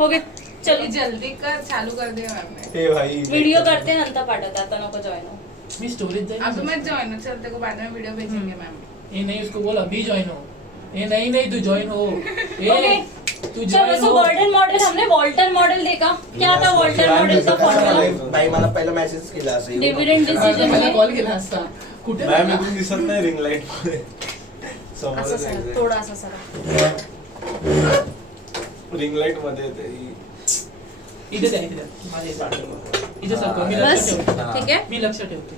हो गए. चलो जल्दी कर, चालू कर दिया मैम ने. ए भाई व्हिडिओ करते हैं अंत पाठवत आता नको जॉइन हो. मी स्टोरेज जाएगी. अब मत ज्वाइन हो, चल तेरे को बाद में वीडियो भेजेंगे मैम. ये नहीं, उसको बोल अभी ज्वाइन हो. ये नहीं नहीं, तू ज्वाइन हो. ओके. तू चलो ज्वाइन सो हो. गोल्डन मॉडेल हमने वॉल्टर मॉडेल देखा. क्या था वॉल्टर मॉडेल का फॉर्म्युला? नाही मला पहिला मेसेज केला असेल. डिविडेंड डिसिजन मला में कॉल केला असता. कुठे मॅम होता? इथून दिसत नाही रिंग लाईट मध्ये. असं समोर सर थोडासा सर रिंग लाईट मध्ये येते. इथे द्या, इथे द्या. माझ्या इथे आठवलं. इथे सरकव. मी बस लक्ष ठेवतो. ठीक आहे. मी लक्ष ठेवतो.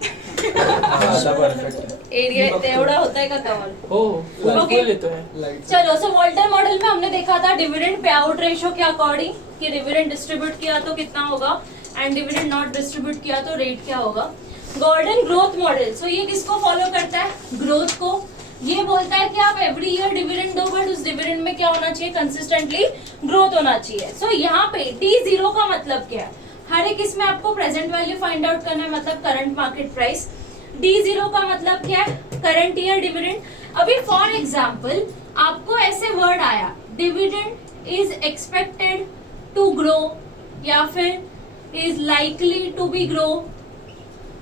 आता परफेक्ट. एरिया एवढा होता है का कवर? हो फुल Okay. फुल येतोय. लाईट. चलो सो वॉल्टर मॉडल में हमने देखा था डिविडेंड पे आउट रेशियो के अकॉर्डिंग कि डिविडेंड डिस्ट्रीब्यूट किया तो कितना होगा एंड डिविडेंड नॉट डिस्ट्रीब्यूट किया तो रेट क्या होगा. गॉर्डन ग्रोथ मॉडल, सो ये किसको फॉलो करता है? ग्रोथ को. ये बोलता है कि आप एवरी ईयर डिविडेंड दो बट उस डिविडेंड में क्या होना चाहिए? कंसिस्टेंटली ग्रोथ होना चाहिए. सो यहाँ पे T0 का मतलब क्या है? हर एक इसमें आपको प्रेजेंट वैल्यू फाइंड आउट करना है, मतलब करंट मार्केट प्राइस. D0 का मतलब क्या है? Current year dividend. अभी फॉर एग्जाम्पल आपको ऐसे वर्ड आया dividend is expected to grow या फिर is likely to be grow.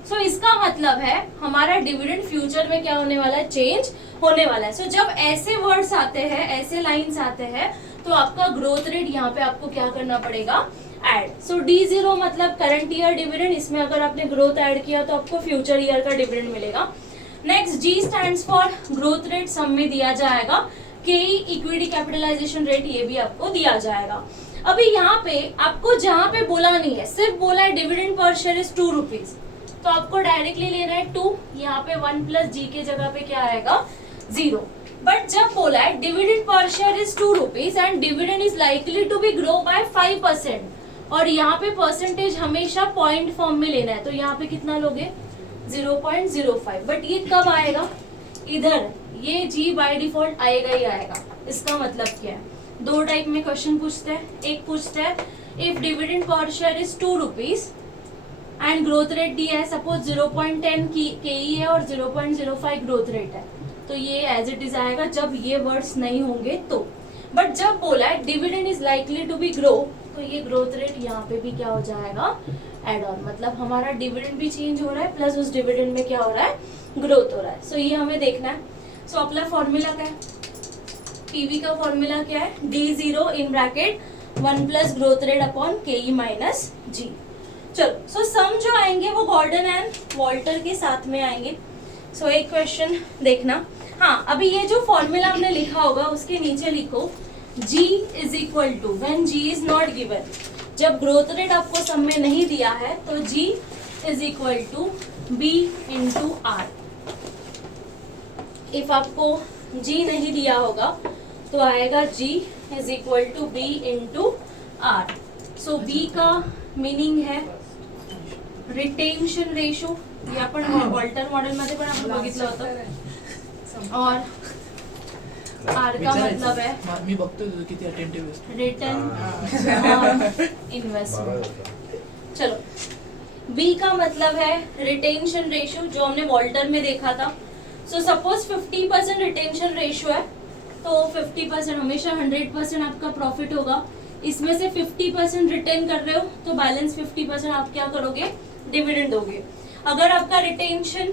So इसका मतलब है हमारा डिविडेंड फ्यूचर में क्या होने वाला है? चेंज होने वाला है. सो जब ऐसे वर्ड्स आते हैं, ऐसे लाइंस आते हैं, तो आपका ग्रोथ रेट यहाँ पे आपको क्या करना पड़ेगा? ऐड. सो D0 मतलब करंट ईयर डिविडेंड. इसमें अगर आपने ग्रोथ ऐड किया तो आपको फ्यूचर ईयर का डिविडेंड मिलेगा. Next G stands for growth rate, sum में दिया जाएगा. के इक्विटी कैपिटलाइजेशन रेट, ये भी आपको दिया जाएगा. अभी यहाँ पे आपको जहाँ पे बोला नहीं है, सिर्फ बोला है dividend per share is 2 rupees, तो आपको डायरेक्टली लेना है 2. यहाँ पे 1 प्लस G के जगह पे क्या आएगा? 0. बट जब बोला है dividend per share is 2 rupees and dividend is likely to be grow by 5%, और यहाँ पे परसेंटेज हमेशा पॉइंट फॉर्म में लेना है, तो यहाँ पे कितना लोगे? 0.05. बट ये कब आएगा? इधर ये G बाय डिफॉल्ट आएगा ही आएगा. इसका मतलब क्या है? दो टाइप में क्वेश्चन पूछते हैं. एक पूछते हैं if dividend per share is 2 rupees and growth rate दिया है, सपोज 0.10 के है और 0.05 ग्रोथ रेट है, तो ये एज इट इज आएगा जब ये वर्ड्स नहीं होंगे तो. बट जब बोला है dividend is likely to be grow, तो ये ग्रोथ रेट यहाँ पे भी क्या हो जाएगा? Add on. मतलब हमारा डिविडेंड भी चेंज हो रहा है प्लस उस डिविडेंड में क्या हो रहा है? ग्रोथ हो रहा है. सो ये हमें देखना है. सो अपना फॉर्मूला क्या है? पीवी का फॉर्मूला क्या है? D0 in bracket 1 plus growth rate upon KE minus G. चलो सो सम जो आएंगे वो गॉर्डन एंड वॉल्टर के साथ में आएंगे. सो एक क्वेश्चन देखना. हाँ, अभी ये जो फॉर्मूला हमने लिखा होगा उसके नीचे लिखो G is equal to when G is not given. जब ग्रोथ रेट आपको सम में नहीं दिया है तो G is equal to B into R. If आपको G नहीं दिया होगा तो आएगा G is equal to B into R. So B का मीनिंग है रिटेन्शन रेशो. हे आपण वॉल्टर मॉडेल मध्ये पण आपण बघितलं होतं. और R का मतलब है मी बघतोय तुझं किती अटेंटिव्ह आहेस. Return investment. चलो B का मतलब है रिटेंशन रेशियो, जो हमने वॉल्टर में देखा था. सो सपोज 50% रिटेंशन रेशियो है तो 50% हमेशा 100% आपका प्रॉफिट होगा. इसमें से 50% रिटेन कर रहे हो तो बैलेंस 50% आप क्या करोगे? डिविडेंड दोगे. अगर आपका रिटेंशन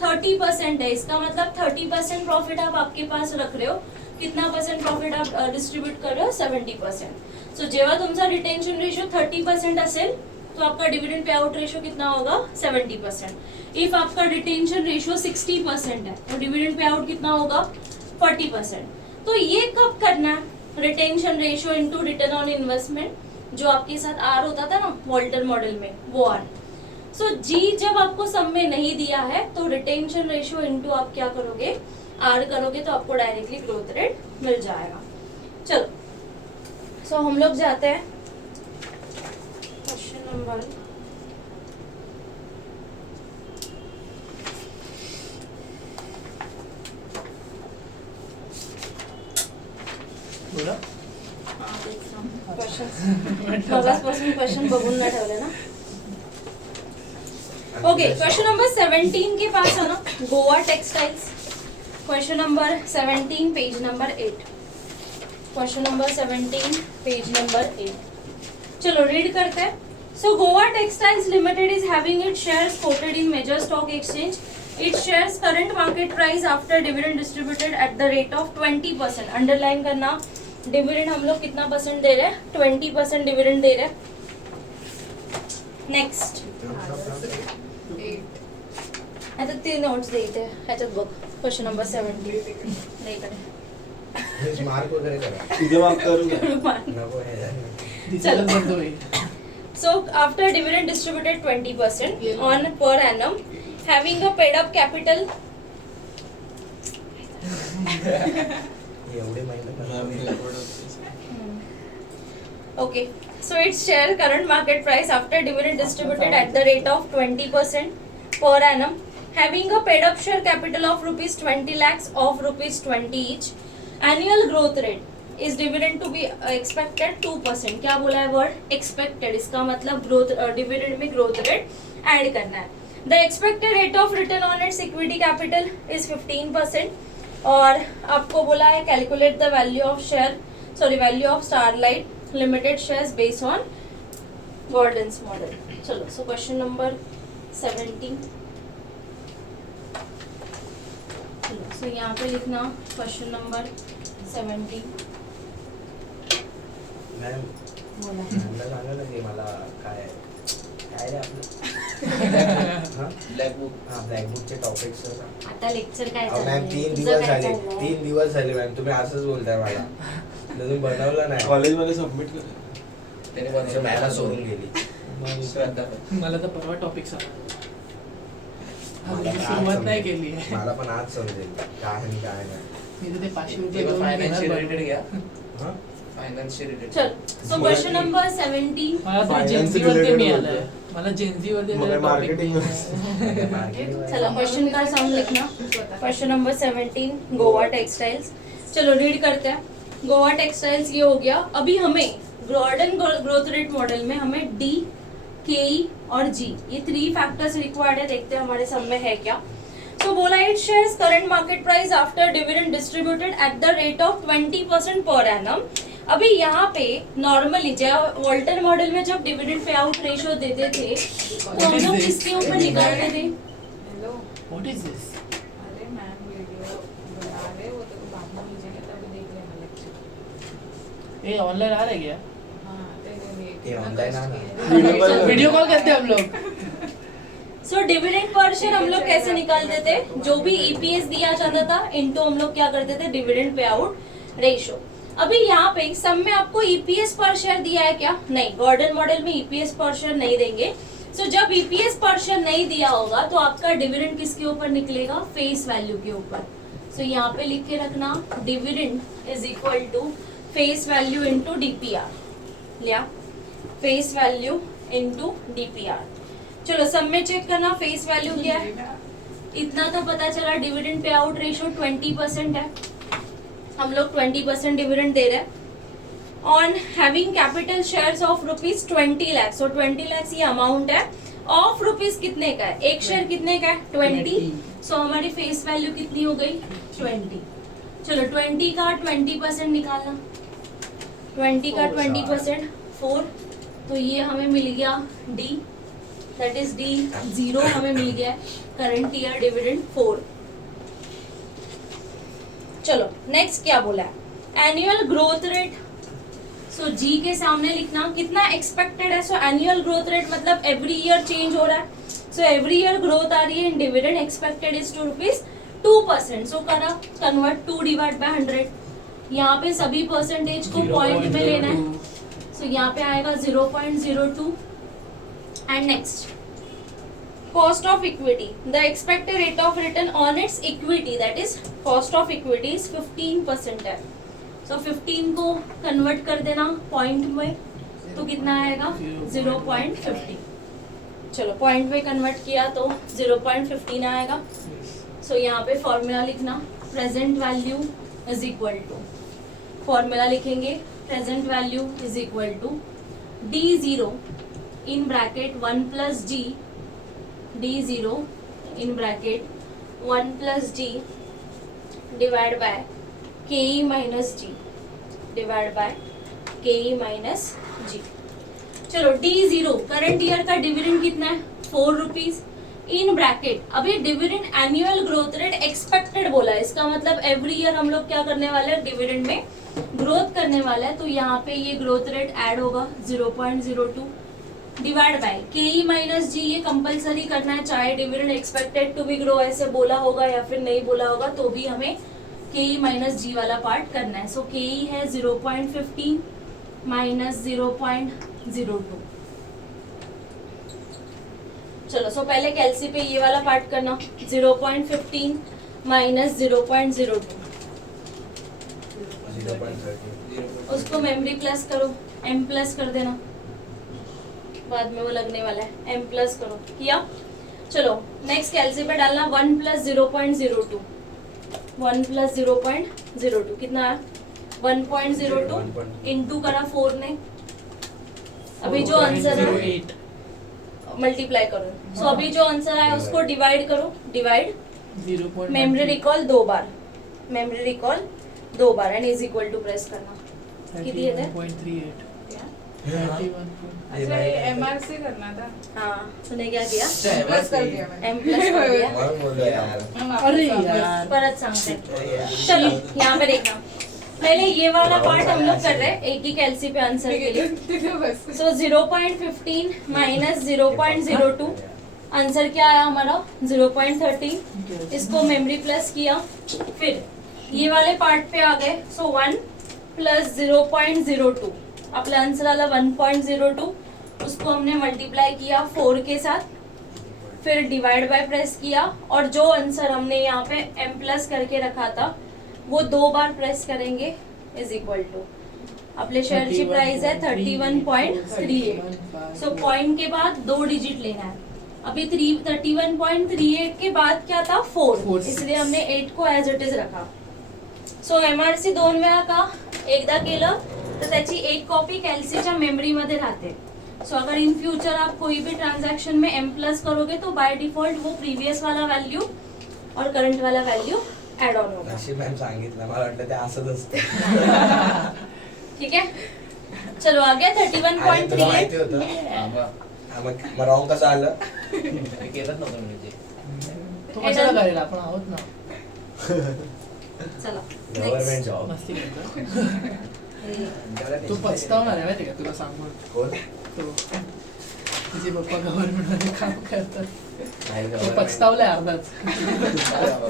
30% है, इसका मतलब 30% प्रॉफिट आप आपके पास रख रहे हो. कितना परसेंट प्रॉफिट आप डिस्ट्रीब्यूट कर रहे हो? 70%. सो जेव्हा तुमचा रिटेंशन रेशियो 30% असेल तो आपका डिविडेंड पे आउट रेशियो कितना होगा? 70%. इफ आपका रिटेंशन रेशियो 60% है तो डिविडेंड पे आउट कितना होगा? 40%. तो ये कब करना है? Retention ratio into return on investment, जो आपके साथ R होता था ना वॉल्टर मॉडल में, वो R. सो G जब आपको सम में नहीं दिया है तो रिटेंशन रेशियो इनटू आप क्या करोगे? R करोगे तो आपको डायरेक्टली ग्रोथ रेट मिल जाएगा. चलो सो हम लोग जाते हैं क्वेश्चन नंबर बोला. मगासपासून क्वेश्चन बघून नाही ठेवले ना. ओके, क्वेश्चन नंबर 17 के पास है ना, Goa textiles. Question number 17 page number 8. Question number 17 page number 8। चलो रीड करते हैं। So Goa textiles limited is having its shares quoted in major stock exchange. Its shares current market price after dividend distributed at the rate of 20%। Underline करना, dividend हम लोग कितना percent दे रहे हैं? 20% dividend दे रहे हैं। नेक्स्ट आता 3 नोट्स द्यायचे ह्याच्यात बघ। क्वेश्चन नंबर 17 नाही कडे मार्क वगैरे करा तिथे माफ करू का? नको हे झालं. दिसायला बंद होईल. So after dividend distributed 20% on per annum, having a paid up capital. एवढे महिने Okay, so its share current market price after dividend distributed at the rate of 20% per annum, having a paid up share capital of rupees 20 lakhs of rupees 20 each. Annual growth rate is dividend to be expected 2%. क्या बोला है word? expected, इसका मतलब growth dividend में growth rate add करना है। The expected rate of return on its equity capital is 15%। और आपको बोला है calculate the value of starlight limited shares based on Gordon's model. चलो सो क्वेश्चन नंबर 17। सो यहाँ पे लिखना क्वेश्चन नंबर 17। मॅम बोला मॅमला सांगा ना की मला काय रे आपलं ब्लॅक बुक हा ब्लॅक बुकचे टॉपिक्स आता लेक्चर काय मॅम चाललंय? 3 दिवस झाले मॅम तुम्ही असंच बोलताय मला अजून बनवलं नाही कॉलेजमध्ये सबमिट कर. त्याने मॅमला सोडून गेली श्रद्धा मला तर परवा टॉपिक मला पण आज सुरुवात नाही समजेल. केली आहे. मला पण आज समजेल काय आणि काय नाही मी तर ते 500 रुपये तेव्हा देऊन फायनान्शियल घेणार रिलेटेड घ्या हा फायनान्शियल रिलेटेड चल सो क्वेश्चन नंबर 17। मला तरी Finance जेन्झी वरती related मिळालंय. होतं. मला जेन्झी वरती मग marketing चला क्वेश्चन का साउंड लिखना। Question number 17 Goa textiles. चलो रीड करते हैं। गोवा टेक्सटाइल्स ये हो गया। अभी हमें गॉर्डन ग्रोथ रेट मॉडल में हमें डी, के और जी ये 3 फैक्टर्स रिक्वायर्ड है। देखते हैं हमारे सब में है क्या। सो बोला it shares current market price after dividend distributed at the rate of 20% per annum. अभी यहाँ पे नॉर्मली जब वॉल्टर मॉडल में जब डिविडेंड पे आउट रेशियो देते थे तो हम लोग किसके ऊपर निकालते थे? Hello, what is this? अरे मैम वीडियो बना रहे वो तो बाद में भेजेंगे तभी देख लेना लेक्चर। ये ऑनलाइन आ रहा है क्या? हाँ ये online आ रहा है। वीडियो कॉल करते हैं हम लोग। सो डिविडेंड पर शेयर हम लोग कैसे निकालते थे? जो भी ईपीएस दिया जाता था इनटू हम लोग क्या करते थे? Dividend pay out ratio. अभी यहाँ पे सम में आपको ईपीएस पर शेयर दिया है क्या? नहीं, गॉर्डन मॉडल में ईपीएस पर शेयर नहीं देंगे। सो जब ईपीएस पर शेयर नहीं दिया होगा तो आपका डिविडेंड किसके ऊपर निकलेगा? फेस वैल्यू के ऊपर। सो यहाँ पे लिख के रखना dividend is equal to face value into DPR. लिया फेस वैल्यू इंटू डीपीआर। चलो सब में चेक करना फेस वैल्यू क्या है। इतना तो पता चला डिविडेंड पे आउट रेशियो 20% है। हम लोग 20% डिविडेंड दे रहे हैं on having capital shares of rupees 20 lakh. सो 20 लाख ये अमाउंट है। ऑफ रुपीज कितने का है? एक शेयर कितने का है? 20। सो हमारी फेस वैल्यू कितनी हो गई? 20। चलो 20 का 20% निकालना। 20 का 20% 4। तो ये हमें मिल गया डी, दैट इज डी 0 हमें मिल गया है। Current year dividend 4। चलो नेक्स्ट क्या बोला है? Annual growth rate. So G के सामने लिखना कितना एक्सपेक्टेड है। सो एनुअल ग्रोथ रेट मतलब एवरी ईयर चेंज हो रहा है। सो एवरी ईयर ग्रोथ आ रही है in dividend expected is two rupees 2%। So करा कन्वर्ट 2 डिवाइड बाय 100। यहाँ पे सभी परसेंटेज को पॉइंट में लेना है। सो यहाँ पे आएगा 0.02। And next cost of equity, the expected rate of return on its equity, that is cost of equity is 15% है। so 15 को कन्वर्ट कर देना पॉइंट में तो कितना आएगा? 0.50। चलो पॉइंट में कन्वर्ट किया तो 0.15 आएगा। सो यहाँ पे फॉर्मूला लिखना present value is equal to, formula लिखेंगे present value is equal to D0 in bracket 1 plus G, D0 in bracket 1 plus D divided by KE minus G। Divide by KE minus G। चलो D0 current year का dividend कितना है 4 rupees in bracket. अब ये dividend annual growth rate expected बोला है, इसका मतलब एवरी ईयर हम लोग क्या करने वाले हैं डिविडेंड में ग्रोथ करने वाला है, तो यहाँ पे ये ग्रोथ रेट ऐड होगा 0.02 divide by KE minus G। ये कंपलसरी करना है, चाहे dividend expected to be grow ऐसे बोला होगा या फिर नहीं बोला होगा तो भी हमें KE माइनस G वाला पार्ट करना है। सो KE है 0.15 माइनस 0.02। चलो सो पहले कैलसी पे ये वाला पार्ट करना 0.15 माइनस 0.02, उसको मेमोरी प्लस करो m प्लस कर देना, बाद में वो लगने वाला है m प्लस करो किया। चलो नेक्स्ट कैलसी पे डालना 1 प्लस 0.02, 1 प्लस 0.02 कितना है 1.02 इंटू करा 4 ने, अभी जो आंसर है 4.08 मल्टीप्लाई करो। सो अभी जो आंसर आया उसको डिवाइड करो, डिवाइड 0.13 मेमोरी रिकॉल 2 बार, मेमोरी रिकॉल 2 बार and is equal to press करना। कितनी है 31.38 क्या? 31. अच्छा ये MRC करना था, हाँ तूने क्या किया प्लस कर दिया मैंने। m प्लस कर दिया। म्हणून बोललो यार. अरे यार परत सांगते चलो यहाँ पे देखना, पहले ये वाला पार्ट हम लोग कर रहे हैं एक ही कैलसी पे आंसर के लिए। सो 0.15 माइनस 0.02 आंसर क्या आया हमारा 0.13, इसको मेमोरी प्लस किया, फिर ये वाले पार्ट पे आ गए। सो 1 प्लस 0.02 आपला आंसर आला 1.02, उसको हमने मल्टीप्लाई किया 4 के साथ, फिर डिवाइड बाय प्रेस किया और जो आंसर हमने यहाँ पे m प्लस करके रखा था वो 2 बार प्रेस करेंगे इज इक्वल टू अपने शेयरची प्राइस है 31.38। सो पॉइंट के बाद 2 डिजिट लेना है। अभी 31.38 के बाद क्या था 4, इसलिए हमने 8 को ऍज इट इज रखा। सो MRC 2 वेळा का एकदा केलं तर त्याची एक कॉपी कॅल्सीच्या मेमरीमध्ये राहते। सो अगर इन फ्यूचर आप कोई भी ट्रांजैक्शन में m प्लस करोगे तो बाय डिफॉल्ट वो प्रीवियस वाला वैल्यू और करंट वाला वैल्यू एड ऑन होगा। नशीब मॅम सांगितलं, मला वाटलं ते असंच असतं. ठीक है चलो आ गया आणि तुला माहिती 31.38। होतं मग रॉंग कसं आलं. केलंच नव्हतं म्हणजे तो कशाला करेल, आपण आहोत ना. चला गव्हर्नमेंट next. जॉब. मस्ती करतो. तू पछतावणार आहे माहिती का तुला सांगून. कोण तो तुझे पप्पा गव्हर्नमेंट मध्ये काम करतात, नाही तो government. पछतावलाय अर्धाच.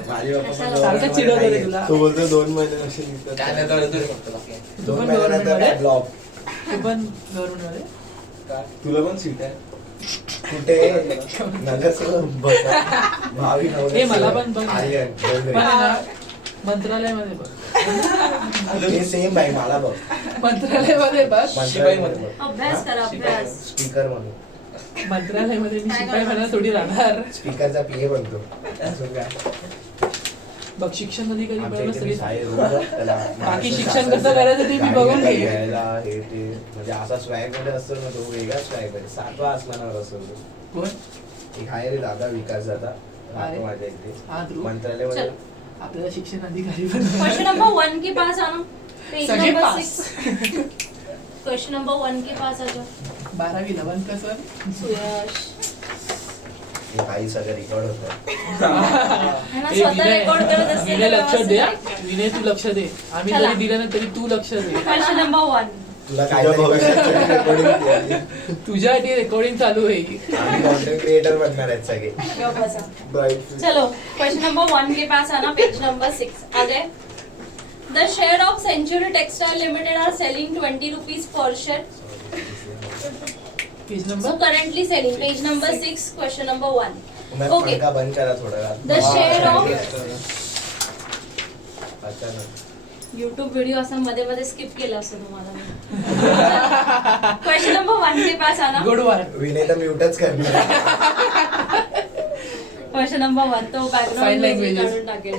माझे पप्पा पण सारखं government चिडवतो रे नाहीये. तुला. तो बोलतो 2 महिने असे निघतात. काय नाही कळत फक्त बाकी. तू 2 पण महिन्यानंतर government मध्ये? ब्लॉक. तू पण गव्हर्नमेंट मध्ये का? तुला पण सीट आहे कुठे नगरसेवक भावी नवरे हे मला पण बघ. आर्यन पण आहे ना, मंत्रालयामध्ये बघ, हे सेम आहे मला बघ. मंत्रालयामध्ये बघ, मंत्रालयामध्ये बघ. अभ्यास करा अभ्यास। स्पीकर म्हणून मंत्रालयामध्ये मी शिपाई म्हणा थोडी राहणार. स्पीकरचा PA बनतो. असं काय? बघ शिक्षण अधिकारी आमच्या बनवलं इथे तरी मी साहेब रोज त्याला बाकी शिक्षण कसं करायचं ते मी बघून गाडी घेईन. घ्यायला हे ते म्हणजे असा स्वॅग मध्ये असतो ना, तो वेगळा स्वॅग मध्ये 7वा आसमानावर असतो तो. कोण एक आहे रे दादा विकास दादा अरे. राहतो माझ्या इथे हा ध्रुव, मंत्रालयामध्ये. चल आपल्याला शिक्षण अधिकारी क्वेश्चन नंबर 1 के पास आना, पेज सगळे नंबर पास. 6। क्वेश्चन नंबर 1 के पास आ जाओ 12वी ला बंद कसं. सुयश हे काही सगळं रेकॉर्ड होतं. है ना, ए, स्वतः विनय, रेकॉर्ड करत असते विनय लक्ष दे. क्वेश्चन विनय तू लक्ष दे, आम्ही चला. जरी दिलं ना तरी तू लक्ष दे. नंबर 1 तुला तुझ्या काय भविष्यासाठी recording केली. तुझ्यासाठी रेकॉर्डिंग चालू आहे. आम्ही कॉन्टेंट क्रिएटर बनणार आहेत सगळे. Bright future. चलो क्वेश्चन नंबर 1 के पास आना, पेज नंबर 6 आ गए। The share of Century Textile Limited are selling 20 rupees per share. Page So number currently selling, page number 6, question number 1. Ma'am Okay. पंखा बंद करा थोडा वेळ. The share of अचानक YouTube व्हिडिओ असं मध्ये मध्ये स्किप केलं असं तुम्हाला। क्वेश्चन नंबर 1 के पास आना, गुड वन. विनय तर म्यूटच करणार. क्वेश्चन नंबर 1 तो Sign बॅकग्राऊंड languages. काढून टाकेल।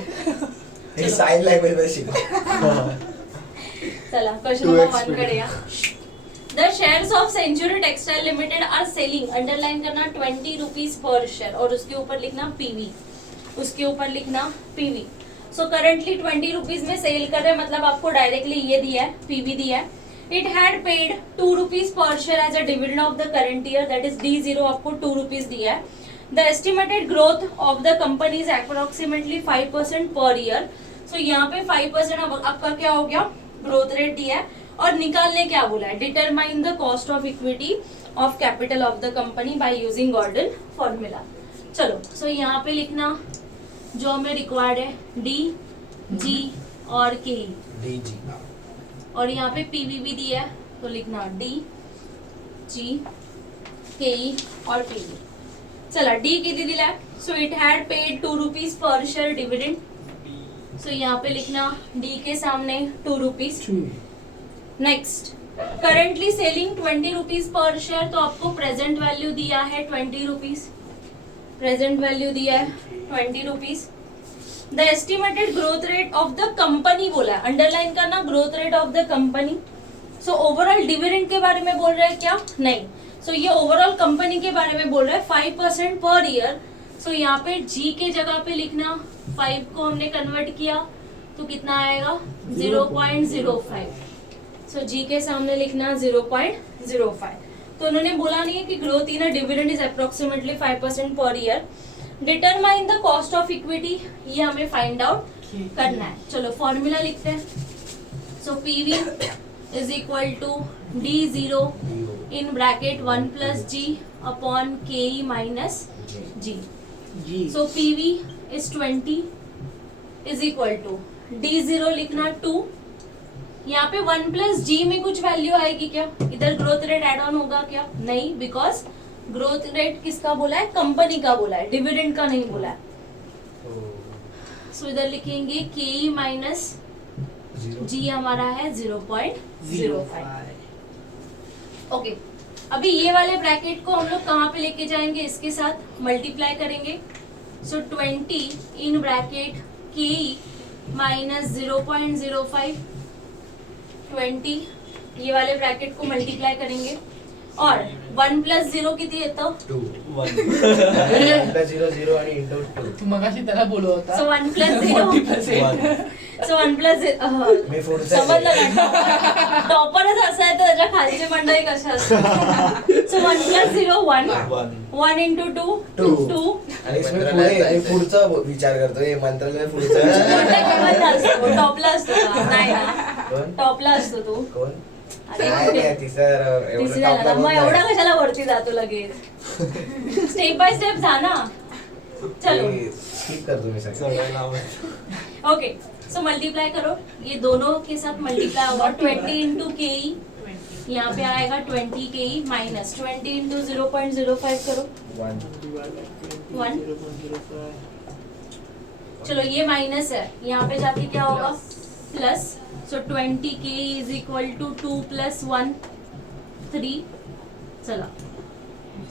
हे साइन लँग्वेज मध्ये शिकवा. चला क्वेश्चन Too नंबर 1 expedient. कडे या। The shares of Century Textile Limited are selling, underline करना 20 rupees per share और उसके ऊपर लिखना PV, उसके ऊपर लिखना PV। सो करंटली 20 रुपीज में सेल कर रहे हैं, मतलब आपको डायरेक्टली ये दिया है, पीवी दिया है. It had paid 2 rupees per share as a dividend of the current year, that is D0 आपको 2 रुपीज दिया है. The estimated growth of the company is approximately 5% per year. सो यहाँ पे 5% आपका क्या हो गया, ग्रोथ रेट दिया है. और निकालने क्या बोला है, determine the cost of equity of capital of the company by using Gordon formula. चलो सो यहाँ पे लिखना जो हमें रिक्वायर्ड है डी, जी और के, DG. और यहाँ पे पीवी भी दिया है तो लिखना डी, जी, के और पीवी. चला डी किती दिला है, so it had paid 2 rupees per share dividend. So यहाँ पे लिखना डी के सामने 2 rupees. Next currently selling 20 rupees per share, तो आपको प्रेजेंट वैल्यू दिया है 20 रुपीज, प्रेजेंट वैल्यू दिया है 20 rupees. The estimated growth rate of the company बोला है, अंडरलाइन करना growth rate of the company. So overall dividend के बारे में बोल रहा है क्या, नहीं. सो ये ओवरऑल कंपनी के बारे में बोल रहा है 5% पर ईयर. सो यहाँ पे जी के जगह पे लिखना 5 को हमने कन्वर्ट किया तो कितना आएगा 0.05. सो जी के सामने लिखना 0.05. तो उन्होंने बोला नहीं है कि growth in dividend is approximately 5% per year. Determine the cost of equity, ये हमें फाइंड आउट करना है. चलो फॉर्मूला लिखते हैं. So PV is equal to D0 in bracket 1 plus G upon K minus G. So PV is 20 is equal to D0 लिखना 2. यहाँ पे 1 प्लस जी में कुछ वैल्यू आएगी क्या, इधर ग्रोथ रेट एड ऑन होगा क्या, नहीं, बिकॉज ग्रोथ रेट किसका बोला है, कंपनी का बोला है, डिविडेंड का नहीं बोला है. सो इधर लिखेंगे के माइनस जी हमारा है 0.05. ओके, अभी ये वाले ब्रैकेट को हम लोग कहाँ पे लेके जाएंगे, इसके साथ मल्टीप्लाई करेंगे. सो 20 इन ब्रैकेट के माइनस 0.05, 20 ये वाले ब्रैकेट को मल्टीप्लाई करेंगे. और 1 प्लस 0 किती येतं, 2. 1 plus 0 0 आणि into 2. तू मगाशी त्याला बोलत होता. सो 1 प्लस 0 सो 1 प्लस मी पुढचा समजलं ना, टॉपरच असं आहे तर त्याच्या खालची मंडळी कशा असतात. सो 1 प्लस 0 1, 1 into 2 2. आणि मी पुढचा विचार करतोय, मंत्रालय पुढचा. टॉपला असतो का? नाही ना, कोण टॉपला असतो तू. कोण अरे नाही, कुठे? नाही, तिसऱ्या तिसऱ्याला मग एवढा कशाला वरती जातो लगेच, स्टेप बाय स्टेप जा ना. चलो स्किप कर तुम्ही सगळं. सगळ्यांना आवडतं. ओके, सो मल्टीप्लाई करो, ये दोनों के साथ मल्टीप्लाई होगा. 20 इंटू के यहाँ पे आएगा 20 के माइनस 20 इंटू 0.05 करो 1. चलो ये माइनस है, यहाँ पे जाके क्या होगा प्लस. सो 20 के इज इक्वल टू 2 प्लस 1 3. चला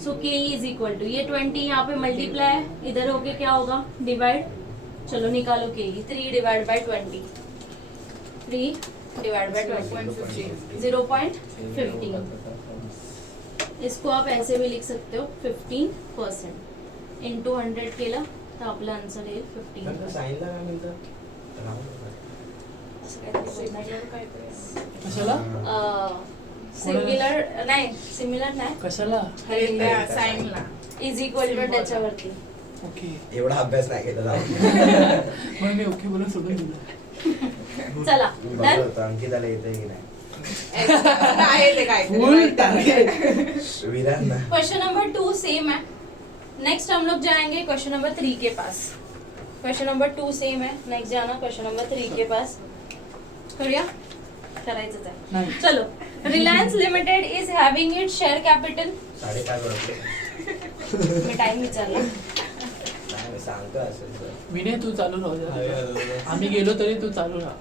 सो के इज इक्वल टू ये 20 यहाँ पे मल्टीप्लाई है, इधर होके क्या होगा डिवाइड. चलो निकालो के 3 डिवाइड बाय 20, 3 डिवाइड बाय 20 0.15. इसको आप ऐसे भी लिख सकते हो 15% इंटू 100 केला तर आपला आन्सर येईल 15%. सांगितलं काय मिळतं कशाला सिमिलर नाही, सिमिलर नाही, कशाला साईनला इज इक्वल टू त्याच्यावरती. ओके. एवढा अभ्यास नाही केला मग मी ओके बोलून सोडून दिलं. चला बघत डन. होतो अंकिताला येतंय की नाही. आहे ते काय फुल टार्गेट. विराट ना क्वेश्चन नंबर 2 सेम है. नेक्स्ट हम लोग जाएंगे क्वेश्चन नंबर 3 के पास. क्वेश्चन नंबर 2 सेम है, नेक्स्ट जाना क्वेश्चन नंबर 3 के पास. करूया, करायचंच आहे. नाही. चलो, Reliance limited is having it share capital. 5:30 वाजले. मी टाइम विचारला. नाही, सांगतो असेल तर. विनय तू चालू राहू दे. आम्ही गेलो तरी तू चालू राहा.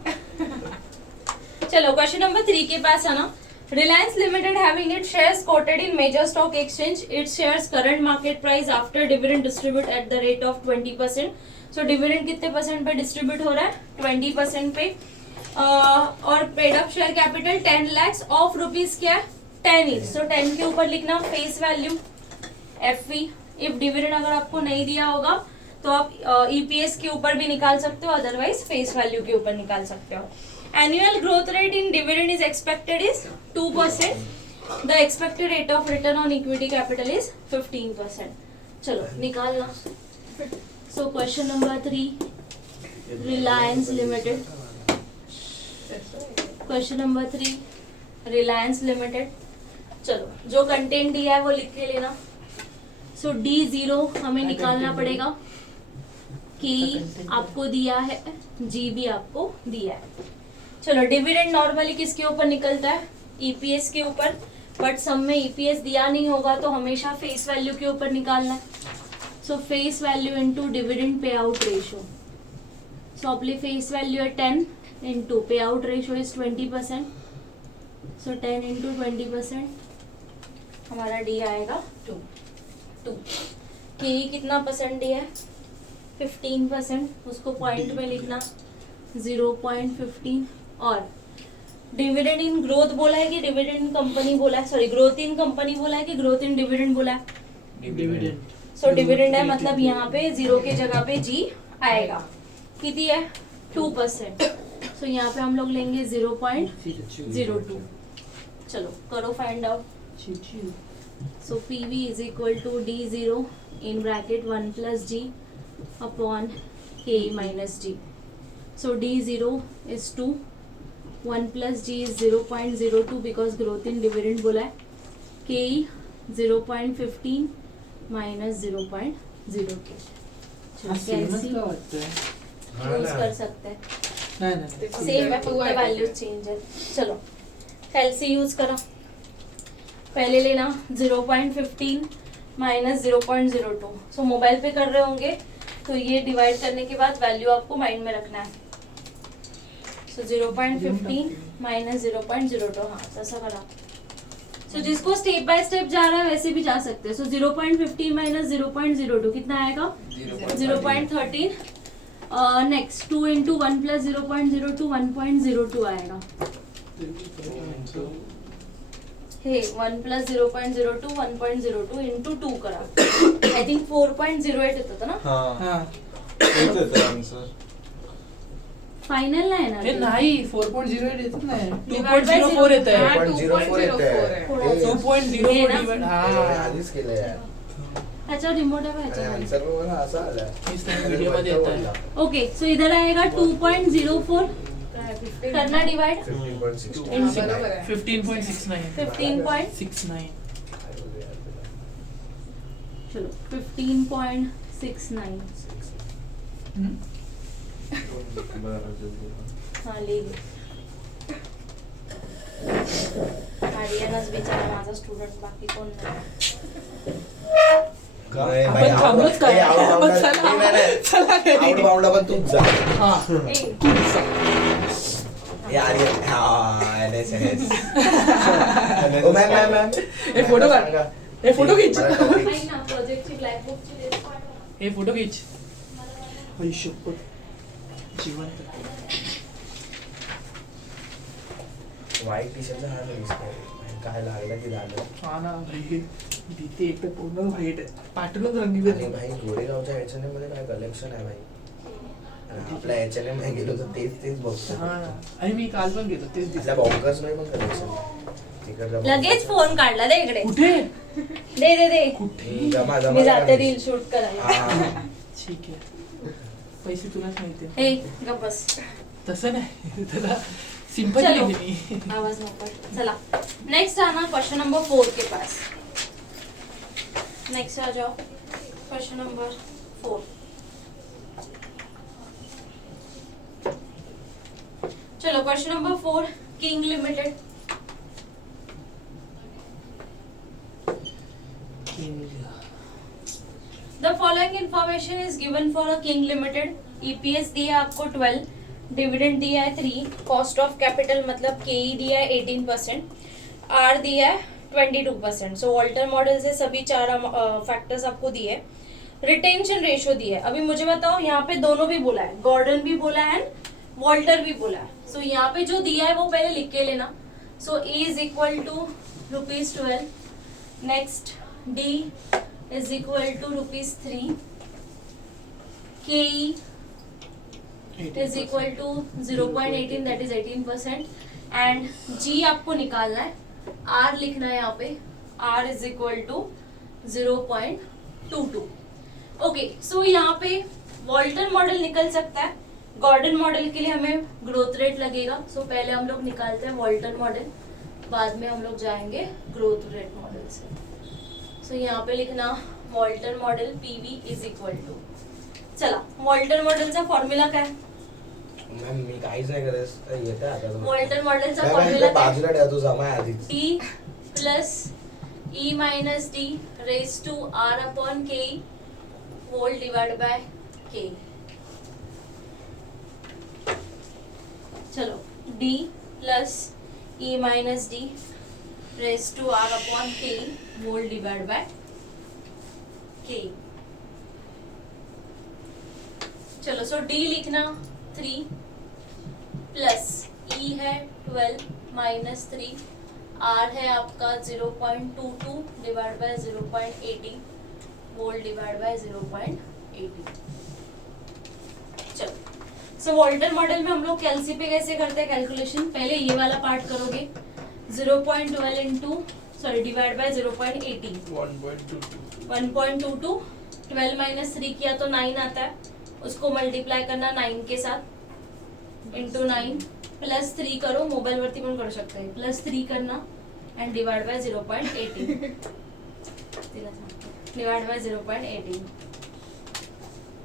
चलो क्वेश्चन नंबर 3 के पास है ना. Reliance Limited having its shares quoted in major stock exchange. Its shares current market price after dividend distribute at the rate of 20%. So dividend कितने परसेंट पे डिस्ट्रीब्यूट हो रहा है 20% पे. और paid up share capital 10 lakhs of rupees क्या 10 each. So 10 के ऊपर लिखना face value FV. If dividend अगर आपको नहीं दिया होगा तो आप ईपीएस के ऊपर भी निकाल सकते हो, अदरवाइज फेस वैल्यू के ऊपर निकाल सकते हो. Annual growth rate in dividend is expected is 2%. The expected rate of return on equity capital is 15%. चलो निकालना. So question number 3, Reliance limited. Question number 3, Reliance limited. चलो जो कंटेंट दिया है वो लिख के लेना. सो D0 हमें निकालना पड़ेगा. कि आपको दिया है, जी भी आपको दिया है. चलो डिविडेंड नॉर्मली किसके ऊपर निकलता है? ईपीएस के ऊपर. बट सम में ईपीएस दिया नहीं होगा तो हमेशा फेस वैल्यू के ऊपर निकालना है. सो face value into dividend pay out ratio. सो अपनी फेस वैल्यू है 10 इनटू पे out ratio is 20%. So 10 into 20% हमारा डी आएगा 2. के कितना परसेंट दिया है? 15%. उसको पॉइंट में लिखना 0.15. और डिविडेंड इन ग्रोथ बोला है कि डिविडेंड इन कंपनी बोला है? सॉरी, ग्रोथ इन कंपनी बोला है कि ग्रोथ इन डिविडेंड बोला है? डिविडेंड. सो डिविडेंड है, मतलब यहाँ पे 0 के जगह पे जी आएगा. कितनी है? 2%. सो यहाँ पे हम लोग लेंगे 0.02. चलो करो find out. So PV is equal to D0 in bracket 1 plus G upon K minus G. So D0 is 2. 1 plus G is 0.02 because growth in dividend बोला है. K 0.15 minus 0.02. यूज कर सकते हैं. सेम है, फक्त वैल्यू चेंज है. चलो LC use करो. पहले लेना 0.15 माइनस 0.02. सो मोबाइल पे कर रहे होंगे तो ये डिवाइड करने के बाद वैल्यू आपको माइंड में रखना है. सो 0.15 माइनस 0.02. हाँ ऐसा करा. सो जिसको स्टेप बाय स्टेप जा रहा है वैसे भी जा सकते हैं. सो 0.15 माइनस 0.02 कितना आएगा? 0.13. नेक्स्ट 2 इंटू 1 प्लस 0.02 1.02 आएगा. हे 1 प्लस 0.02 1.02 इंटू 2 करा. आई थिंक 4.08 येत होतं ना? हाँ तेच येतं आन्सर. फायनल नाही ना हे ते? नाही 4.08 येत नाही. Divide by 2.04 येत आहे. हा, 2.04 येतंय. थोडं. 2.04 हे ना? डिवाइड. हे हा आधीच केलंय यार. ह्याच्यावर रिमोट आहे आणि ह्याच्यावर. आन्सर पण मला असा आलाय. इस टाइम वीडियो मध्ये येत आहे. ओके सो इधर आएगा 2.04 करना डिवाइड 15.6. बरोबर आहे. 15.69. 15. चलो 15.69. हाँ ले ली. आर्यनच बिचारा माझा स्टुडंट, बाकी कोण नाही. नाही, आपण बाई, out- थांबलोच काय? ए, out bound- चला. नाही, नाही. चला घरी. Out bound ला पण तूच जा. हा ए, यार ये NS. ओ मॅम हे फोटो काढ. हे फोटो खीच. नाही ना प्रोजेक्टची ब्लॅक बुकची लिस्ट पाठवा. हे फोटो खीच. शपथ जिवंत. व्हाईट टी शर्टचा हा मिस काय लागलं की झालं. हा ना भाई भीती एक तर पूर्ण व्हाईट आहे. पाठवूनच रंगीत आणि भाई गोरेगावच्या H&M मध्ये काय कलेक्शन आहे भाई. आणि आपल्या H&M मध्ये गेलो तर तेच बघतो. हा आणि मी काल पण गेलो तेच दिसलं. आपल्या बॉन्कर्स मध्ये पण कलेक्शन. लगेच फोन काढला दे इकडे. कुठे दे कुठे जमा मी जाते रील शूट करायला. हा. ठीक आहे पैसे तुलाच माहिती आहे. हे गप बस. तसं नाही त्याला सिंपल चलो. लिहिली मी. आवाज नको. चला नेक्स्ट आना क्वेश्चन नंबर 4 के पास. नेक्स्ट आ जाओ क्वेश्चन नंबर 4. चलो question number 4, king limited. The following information is given for a King Limited. EPS दिया है आपको 12, डिविडेंड दिया है 3, कॉस्ट ऑफ कैपिटल मतलब KE दिया है 18%, R दिया है 22%. सो वॉल्टर मॉडल से सभी 4 फैक्टर्स आपको दिए. रिटेंशन रेशियो दिया है. अभी मुझे बताओ यहाँ पे दोनों भी बोला है, गॉर्डन भी बोला है वॉल्टर भी बोला है. सो यहाँ पे जो दिया है वो पहले लिख के लेना. So E is equal to ₹12. Next D is equal to ₹3. KE is equal to 0.18 that is 18% and G आपको निकालना है, R लिखना है यहाँ पे, R is equal to 0.22. Okay, सो यहाँ पे वॉल्टर मॉडल निकल सकता है, गॉर्डन मॉडल के लिए हमें ग्रोथ रेट लगेगा. सो पहले हम लोग निकालते हैं वॉल्टर मॉडल, बाद में हम लोग जाएंगे ग्रोथ रेट मॉडल से. सो यहाँ पे लिखना Walter model PV is equal to, चला वॉल्टर मॉडेलचा फॉर्म्युला काय? मॅम मी काहीच नाही करत, येतं आता तुम्हाला. वॉल्टर मॉडेलचा मॅम, फॉर्म्युला इकडे बाजूला ठेवा, तू जमा आहे आधीच. T plus E minus D raise to R upon K whole divide by K. चलो D plus E minus D raise to R upon K whole divide by K. चलो सो D लिखना 3 प्लस E है 12 minus 3, R है आपका 0.22 divide by 0.80 volt divide by 0.80. चलो सो Walter model में हम लोग कैलसी पे कैसे करते हैं कैलकुलेशन? पहले ये वाला पार्ट करोगे 0.12 into sorry divide by 0.80 1.22 12 minus 3 किया तो 9 आता है, उसको मल्टीप्लाई करना 9 के साथ इंटू 9 प्लस 3 करो, मोबाईल वरती पण करू शकता, प्लस 3 करना and divide by 0.80 divide by 0.80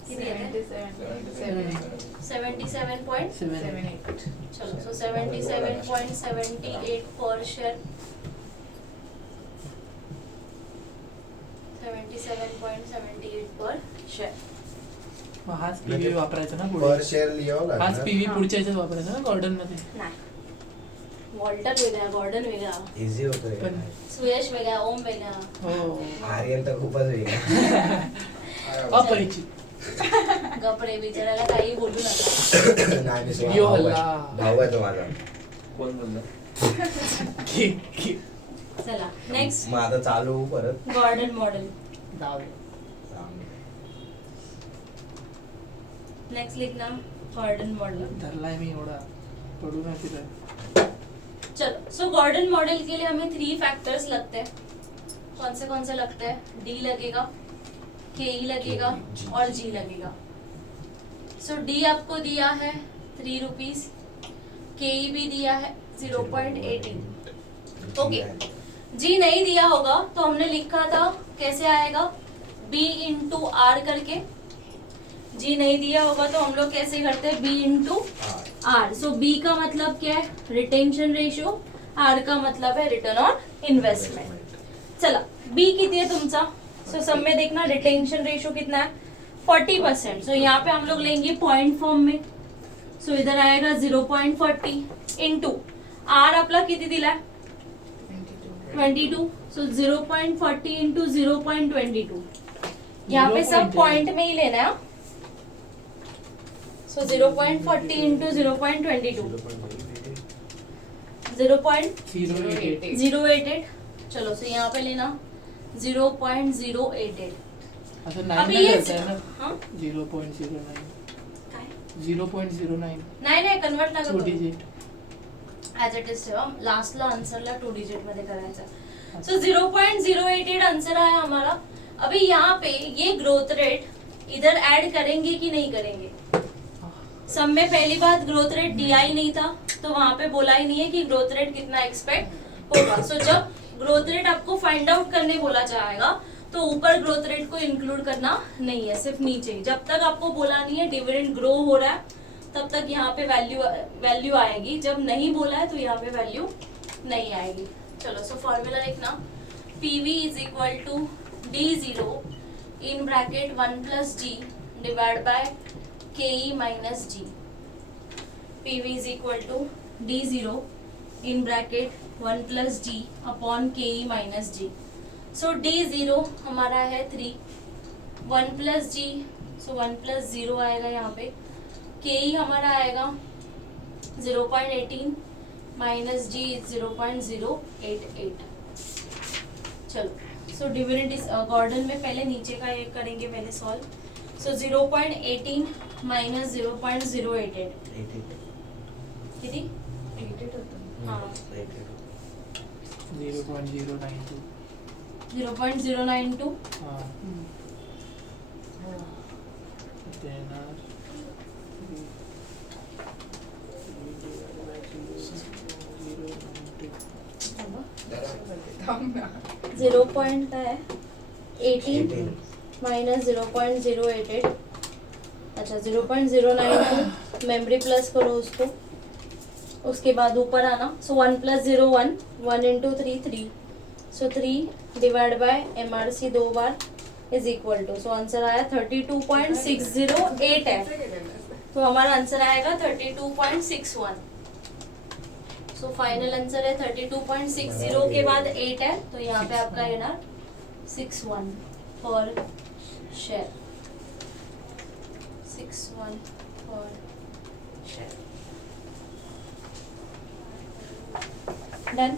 किती येते? 77.78. चलो सो 77.78 पर शेयर 77.78 पर शेयर. मग हाच पीव्ही वापरायचा ना पर पुढे, शेअर लिहावं हाच लागणार. पीव्ही पुढच्या ह्याच्यात वापरायचा ना गॉर्डन मध्ये. नाही, वॉल्टर वेगळा, गॉर्डन वेगळा, इझी होतं रे. पण सुयश वेगळा, ओम वेगळा. हो आर्यन तर खूपच वेगळा. अपरिचित. गपरे, बिचारायला काही बोलू नका. नाही, मी Video भाऊ हल्ला. आहे. भाऊ आहे तो माझा. कोण बोलला? चला नेक्स्ट मग आता चालू होऊ परत. Gordon model. डाव. नेक्स्ट लिखना गॉर्डन मॉडल. धरलाय मी एवढा, पडू नाही तिथं. चलो सो गॉर्डन मॉडल के लिए हमें 3 फैक्टर्स लगते हैं. कौन से लगते हैं? D लगेगा, KE लगेगा G. और G लगेगा. सो D आपको दिया है 3 रुपीज, KE भी दिया है 0.80. ओके, G नहीं दिया होगा तो हमने लिखा था कैसे आएगा, B इंटू R करके. G नहीं दिया होगा तो हम लोग कैसे करते हैं, B into R. So B का मतलब क्या है, रिटेंशन रेशियो, R का मतलब है रिटर्न ऑन इन्वेस्टमेंट. चला B कितनी है तुमचा? सो सब में देखना रिटेंशन रेशियो कितना है, 40%. सो यहाँ पे हम लोग लेंगे पॉइंट फॉर्म में. सो इधर आएगा 0.40 इंटू R आपला किती दिला 22. सो 0.40 इंटू 0.22. यहाँ पे सब पॉइंट में ही लेना है. सो 0.40 इंटू 0.22 0.088. चलो सो यहाँ पे लेना 0.088. असं अभी 9 ये करताय ना, हाँ 0.09. काय 0.09 नाही कन्वर्ट नका 2 करू. डिजिट. ऍज इट इज ठेवा, लास्टला आन्सरला 2 डिजिट मध्ये करायचा. सो 0.088 आंसर आया हमारा. अभी यहाँ पे ये ग्रोथ रेट इधर ऐड करेंगे कि नहीं करेंगे? सब में पहली बात ग्रोथ रेट दिया ही नहीं था, तो वहां पे बोला ही नहीं है कि ग्रोथ रेट कितना एक्सपेक्ट होगा. सो जब ग्रोथ रेट आपको फाइंड आउट करने बोला जाएगा तो ऊपर ग्रोथ रेट को इंक्लूड करना नहीं है, सिर्फ नीचे. जब तक आपको बोला नहीं है डिविडेंड ग्रो हो रहा है तब तक यहाँ पे वैल्यू आएगी. जब नहीं बोला है तो यहाँ पे वैल्यू नहीं आएगी. चलो सो फॉर्मूला लिखना, PV is equal to D0 in bracket 1 plus G divide by KE minus G. PV is equal to D0 in bracket 1 plus G upon KE minus G. So D0 हमारा है 3, 1 plus G, सो 1 plus 0 आएगा यहाँ पे. KE हमारा आएगा 0.18 minus G is 0.088. चलो so dividend is Gordon में पहले नीचे का एक करेंगे पहले सॉल्व. सो 0.18 माइनस 0.088 किती 88 होतं. हाँ 0.092 0.092 हाँ हो. देणार थांब ना. 0 पॉइंट काय आहे 18 माइनस 0.088 अच्छा 0.092 मेमोरी प्लस करो उसको उसके बाद ऊपर आना so 1 plus 0 1 1 into 3 3 so 3 divide by MRC 2 बार is equal to so answer आया 32.608 है तो हमारा आंसर आएगा 32.61 सो फाइनल आंसर है 32.60 के बाद 8 है तो यहाँ पे आपका है ना 61 पर शेयर 61 पर शेयर डन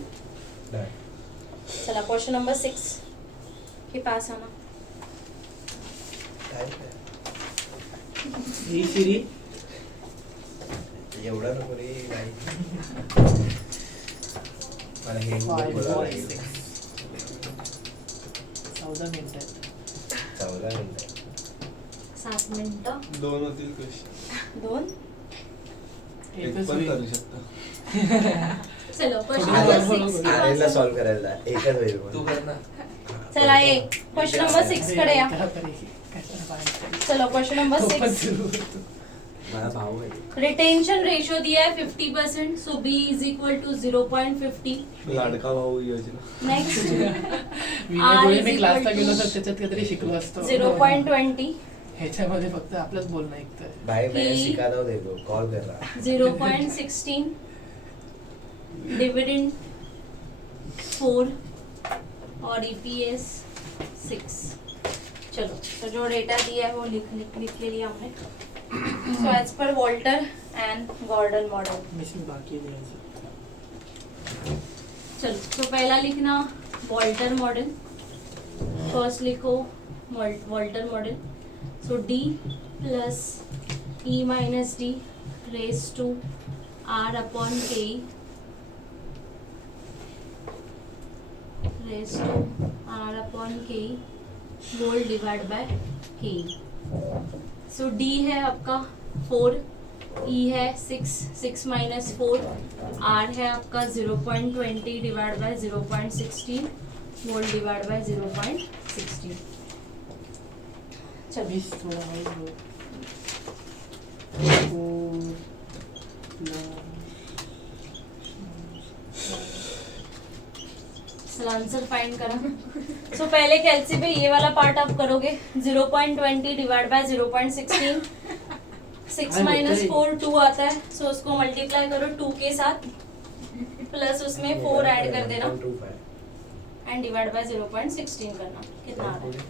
चला क्वेश्चन नंबर 6 के पास आना ही सिरी एवढं नको रे बाई. मला हे 5 बोलावं 6 लागेल. 14 मिनिटं 14 मिनिटं. 7 मिनिटं 2 होतील क्वेश्चन 2 एक एकच पण होईल. करू शकता. चलो क्वेश्चन थोडी नंबर follow 6 करू. आर्यनला सॉल्व करायला एकच होईल तू पण. कर ना. चला ये क्वेश्चन नंबर 6 कडे या चलो क्वेश्चन नंबर 6 मला भाऊ आहे. रिटेंशन रेशो दिया है 50% सो बी इज इक्वल टू 0.50 लाडका भाऊ योजना नेक्स्ट मी क्लासला गेलो तर त्याच्यात काहीतरी शिकलो असतो 0.20 ह्याच्यामध्ये फक्त आपलंच बोलणं ऐकतोय भाई मैंने ही- सिखा दो देखो कॉल कर रहा. 0.16 डिविडेंड 4 और EPS 6 चलो तो जो डेटा दिया है वो लिख के लिया हमने so as per Walter and Gordon model missing बाकी है लिहायचं. चलो तो पहला लिखना वॉल्टर मॉडल फर्स्ट लिखो Walter model so D plus E minus D raise to R upon K raise to R upon K whole divide by K so D है आपका 4 E है 6 माइनस 4 R है आपका 0.20 divide by 0.16 volt divide by 0.16 चलो वीस थोडा हळू बोल. 4 आंसर फाइंड करा सो पहले कैलसी पे ये वाला पार्ट आप करोगे 0.20 डिवाइड बाय 0.16 6 माइनस 4 2 आता है सो उसको मल्टीप्लाई करो 2 के साथ प्लस उसमें 4 ऐड कर देना 1.25. एंड डिवाइड बाय 0.16 करना कितना आ रहा है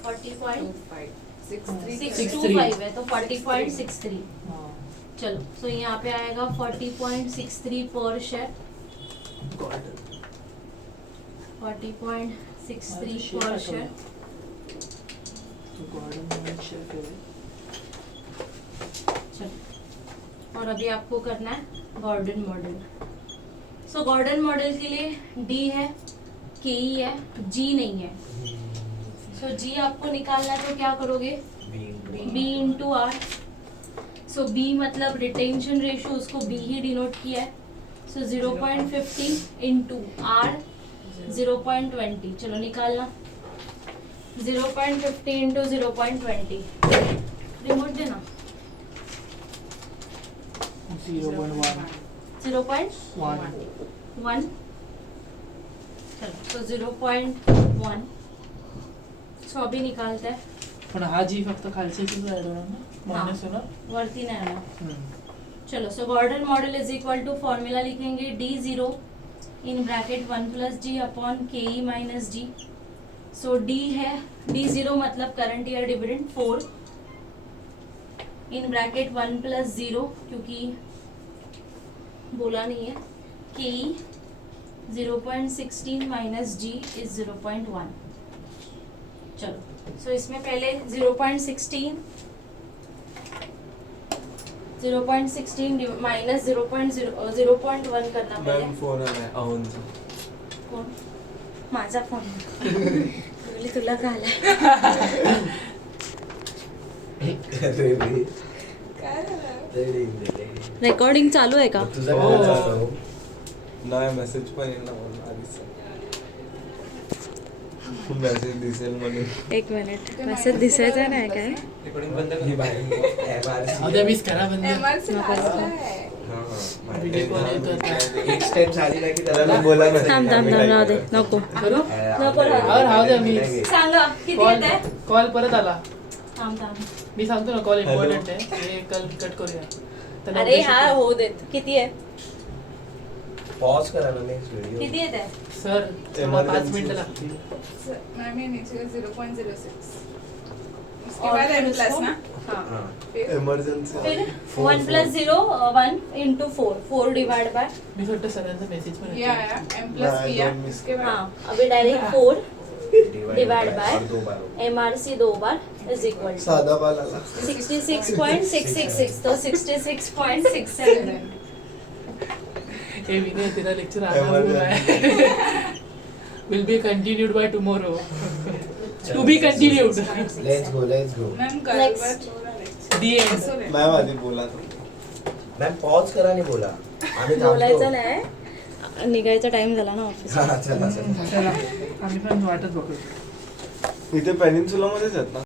40.625 40.625 है तो 40.63 हां चलो सो यहाँ पे आएगा 40.63 पर शेयर गॉर्डन 40.63 पर शेयर तो गॉर्डन में शेयर करें. चलो और अभी आपको करना है Gordon model so Gordon model के लिए डी है के ई है जी नहीं है सो जी आपको निकालना है तो क्या करोगे B into R so B मतलब रिटेंशन रेशियो उसको बी ही डिनोट किया है सो 0.50 इंटू आर 0.20 चलो निकालना 0.50 इंटू 0.20 रिमोट देना 0.1 0.1 चलो तो 0.1 सो अभी निकालते हैं पण हा जी फक्त खालची किती ऍड होणार ना मायनस होणार. वरती नहीं आना चलो so Gordon model is equal to formula लिखेंगे D0 in bracket 1 plus G upon K E minus G so D है D0 मतलब current year dividend 4 in bracket 1 plus 0 क्योंकि बोला नहीं है के ई 0.16 माइनस जी इज 0.1. चलो सो इसमें पहले 0.16 माइनस 0.1 करना मॅम पहिले. फोन आलाय अहोंचा. कोण? माझा फोन. बोलली तुला का आलाय? रेडी काय झालं? रेडी रेकॉर्डिंग चालू आहे का? तुझा हो. काय चालू? नाही मेसेज पण येईल ना मला आधीच. मेसेज दिसेल म्हणून. एक मिनिट मेसेज दिसायचा नाही काय? रेकॉर्डिंग बंद ही बाई MRC. उद्या मीच करा बंद. MRC लास्टला आहे. हां, हां. व्हिडिओ कॉल येतो आता. एक स्टेप झाली ना की त्याला बोला ना. थांब राहू दे नको. करू? नको राहू. राहू द्या मी. सांगा किती कॉल येत आहे? कॉल परत आला. थांब. मी सांगतो ना कॉल इम्पॉर्टंट आहे हे कल कट करूया. त्याला अरे उद्देश हा होतो. होऊ देत. किती आहे? पॉज करा ना नेक्स्ट व्हिडिओ. किती येत आहे? सर मला 5 Emergency. मिनिटं लागतील. मैं भी नीचे 0.06. उसके और बाद फिर M प्लस उसको? ना. हाँ. हां. फिर इमर्जन्सी. फिर Four, 1 plus 0 1 into 4 divide by. मी फक्त सरांचा मेसेज पण ये आया M प्लस नहीं, किया. don't miss. उसके बाद हाँ अभी डायरेक्ट 4 Divide by और 2 बार होगा. MRC 2 बार इज इक्वल टू साधा बाल आला. 66.666 तो 66.67. हे विनय तेरा लेक्चर आना हुआ है. Will be continued by tomorrow. To be continued. Let's go. Ma'am कल Next. बार थोड़ा लेक्चर. The and. मॅम आधी बोला तो. मॅम पॉज करा आणि बोला. आम्ही बोलायचं नाही निघायचा टाइम झाला ना ऑफिस. हां, चला. चला आम्ही पण वाटत बघू. इथे पेनिन्सुला मध्येच आहेत ना.